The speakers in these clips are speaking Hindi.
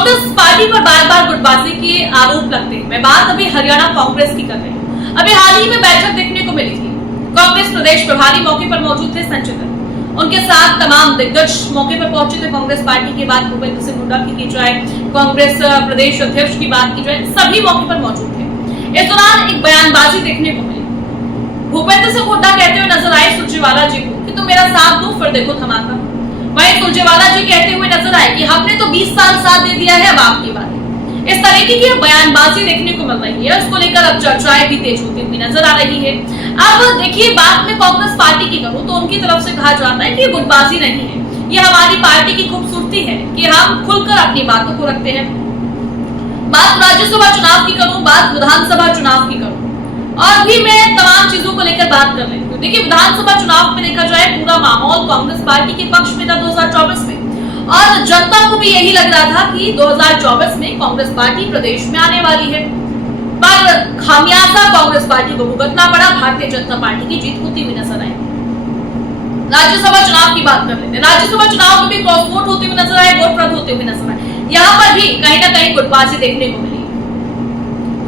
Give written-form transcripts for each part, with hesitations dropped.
कांग्रेस पार्टी पर बार बार गुटबाजी के आरोप लगते हैं। मैं बात अभी हरियाणा कांग्रेस की कर रही हूँ। अभी हाल ही में बैठक देखने को मिली थी। कांग्रेस प्रदेश प्रभारी मौके पर मौजूद थे संजय दत्त, उनके साथ तमाम दिग्गज मौके पर पहुंचे थे। कांग्रेस पार्टी की बात भूपेंद्र सिंह हुड्डा की जाए, कांग्रेस प्रदेश अध्यक्ष की बात की जाए, सभी मौके पर मौजूद थे। इस दौरान एक बयानबाजी देखने को मिली। भूपेंद्र सिंह हुड्डा कहते हुए नजर आए सुरजेवाला जी को कि तुम मेरा साथ दो फिर देखो धमाका। वहीं सुरजेवाला जी कहते हुए नजर आए कि हमने तो 20 साल साथ दे दिया है, अब आपकी बात है। इस तरीके की बयानबाजी देखने को मिल रही है। उसको लेकर अब चर्चाएं भी तेज होती हुई नजर आ रही है। अब देखिए, बात में कांग्रेस पार्टी की करूं तो उनकी तरफ से कहा जाता है कि ये गुटबाजी नहीं है, ये हमारी पार्टी की खूबसूरती है कि हम खुलकर अपनी बातों को रखते हैं। बात राज्यसभा चुनाव की करूं, बात विधानसभा चुनाव की करूं, और भी मैं तमाम चीजों को लेकर बात कर रही हूँ। देखिए, विधानसभा चुनाव में देखा जाए पूरा माहौल कांग्रेस पार्टी के पक्ष में था 2024 में, और जनता को भी यही लग रहा था कि 2024 में कांग्रेस पार्टी प्रदेश में आने वाली है। पर खामियाजा कांग्रेस पार्टी को भुगतना पड़ा। भारतीय जनता पार्टी की जीत होती हुई नजर आई। राज्यसभा चुनाव की बात कर लेते हैं। राज्यसभा चुनाव में भी क्रॉस वोट होते हुए नजर आए, वोट रद्द होते हुए नजर आए। यहाँ पर भी कहीं ना कहीं गुटबाजी देखने को मिली।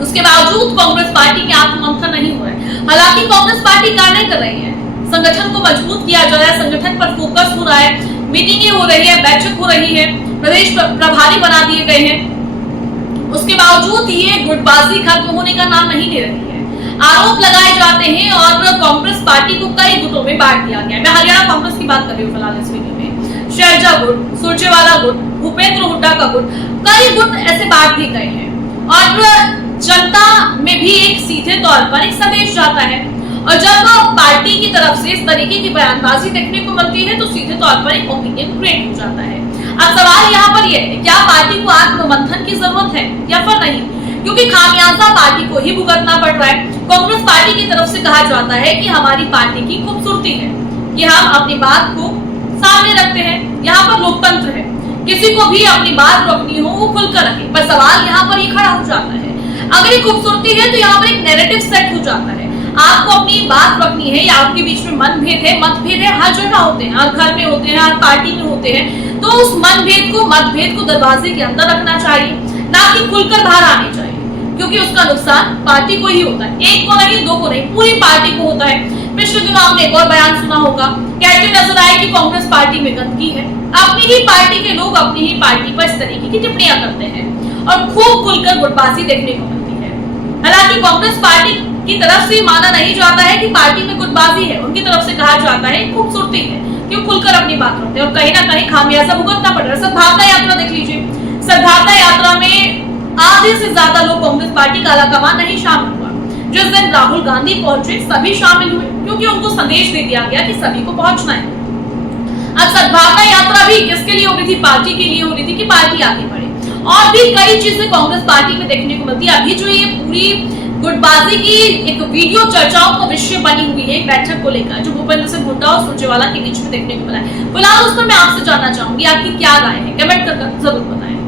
उसके बावजूद कांग्रेस पार्टी के आत्ममंथन नहीं हो रहा है। हालांकि कांग्रेस पार्टी कार्य कर रही है, संगठन को मजबूत किया जा रहा है, संगठन पर फोकस हो रहा है, मीटिंगें हो रही है, बैठक हो रही है, प्रदेश प्रभारी बना दिए गए हैं। उसके बावजूद ये गुटबाजी खत्म होने का नाम नहीं ले रही है। आरोप लगाए जाते हैं और कांग्रेस पार्टी को कई गुटों में बांट दिया गया है। मैं हरियाणा कांग्रेस की बात कर रही हूँ फिलहाल इस वीडियो में। शैलजा गुट, सुरजेवाला गुट, भूपेंद्र हुड्डा का गुट, कई गुट ऐसे बांट दिए गए हैं और जनता में भी एक सीधे तौर पर एक संदेश जाता है। और जब पार्टी की तरफ से इस तरीके की बयानबाजी देखने को मिलती है तो सीधे तौर पर एक ओपिनियन क्रिएट हो जाता है। अब सवाल यहाँ पर यह है, क्या पार्टी को आत्ममंथन की जरूरत है या फिर नहीं? क्योंकि खामियाजा पार्टी को ही भुगतना पड़ रहा है। कांग्रेस पार्टी की तरफ से कहा जाता है कि हमारी पार्टी की खूबसूरती है कि हम अपनी बात को सामने रखते हैं। यहाँ पर लोकतंत्र है, किसी को भी अपनी बात रखनी हो वो खुलकर रखे। पर सवाल यहाँ पर ये खड़ा हो जाता है, अगर ये खूबसूरती है तो यहाँ पर एक नैरेटिव सेट हो जाता है। आपको अपनी बात रखनी है या आपके बीच में मतभेद है, हर जगह होते हैं, हर घर में होते हैं, हर पार्टी में होते हैं। तो उस मतभेद को दरवाजे के अंदर रखना चाहिए, ना कि खुलकर बाहर आने चाहिए, क्योंकि उसका नुकसान पार्टी को ही होता है। एक को नहीं, दो को नहीं, पूरी पार्टी को होता है। पिछले दिनों आपने एक और बयान सुना होगा, कहते नजर आए कि कांग्रेस पार्टी में गंदगी है। अपनी ही पार्टी के लोग अपनी ही पार्टी पर इस तरीके की टिप्पणियां करते हैं और खूब खुलकर गुटबाजी देखने को मिलती है। हालांकि कांग्रेस पार्टी की तरफ से माना नहीं जाता है कि पार्टी में गुटबाजी है, उनकी तरफ से कहा जाता है खूबसूरती है कि वो खुलकर अपनी बात रखते हैं और कहीं ना कहीं खामियाजा भुगतना पड़ रहा है। सद्भावना यात्रा देख लीजिए, सद्भावना यात्रा में आधे से ज्यादा लोग कांग्रेस पार्टी का आलाकमान नहीं शामिल हुआ। जिस दिन राहुल गांधी पहुंचे सभी शामिल हुए, क्योंकि उनको संदेश दे दिया गया कि सभी को पहुंचना है। अब सद्भावना यात्रा भी किसके लिए हो रही थी? पार्टी के लिए हो रही थी कि पार्टी आगे बढ़े। और भी कई चीजें कांग्रेस पार्टी में देखने को मिलती है। अभी जो ये पूरी गुटबाजी की एक वीडियो चर्चाओं का विषय बनी हुई है बैठक को लेकर, जो भूपेंद्र सिंह हुड्डा और सुरजेवाला के बीच में देखने को मिला है, फिलहाल उस पर मैं आपसे जानना चाहूंगी आपकी क्या राय है, कमेंट कर जरूर बताएं।